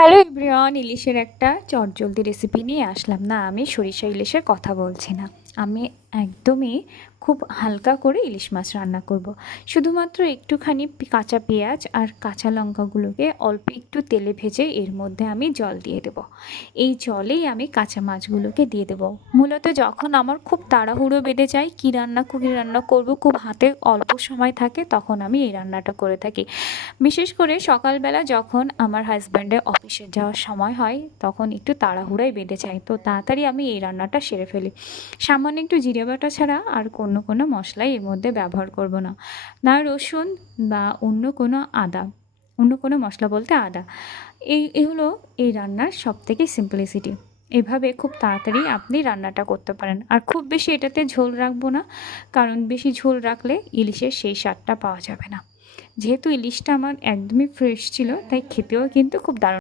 Hello everyone, ইলিশের একটা চটজলদি রেসিপি নিয়ে আসলাম। না, আমি সরিষা ইলিশের কথা বলছি না। আমি একদমই খুব হালকা করে ইলিশ মাছ রান্না করব। শুধুমাত্র একটুখানি কাঁচা পেঁয়াজ আর কাঁচা লঙ্কাগুলোকে অল্প একটু তেলে ভেজে এর মধ্যে আমি জল দিয়ে দেব। এই জলেই আমি কাঁচা মাছগুলোকে দিয়ে দেব। মূলত যখন আমার খুব তাড়াহুড়ো বেঁধে যায়, কী রান্না করব, খুব হাতে অল্প সময় থাকে, তখন আমি এই রান্নাটা করে থাকি। বিশেষ করে সকালবেলা যখন আমার হাজব্যান্ডের অফিসে যাওয়ার সময় হয়, তখন একটু তাড়াহুড়োয় বেঁধে যায়, তো তাড়াতাড়ি আমি এই রান্নাটা সেরে ফেলি। সামান্য একটু জিরে বাটা ছাড়া আর কোনো মশলাই এর মধ্যে ব্যবহার করব না। না রসুন বা অন্য কোনো মশলা বলতে আদা। এই হলো এই রান্নার সবথেকে সিম্পলিসিটি। এভাবে খুব তাড়াতাড়ি আপনি রান্নাটা করতে পারেন। আর খুব বেশি এটাতে ঝোল রাখবো না, কারণ বেশি ঝোল রাখলে ইলিশের সেই স্বাদটা পাওয়া যাবে না। যেহেতু ইলিশটা আমার একদমই ফ্রেশ ছিল, তাই খেতেও কিন্তু খুব দারুণ।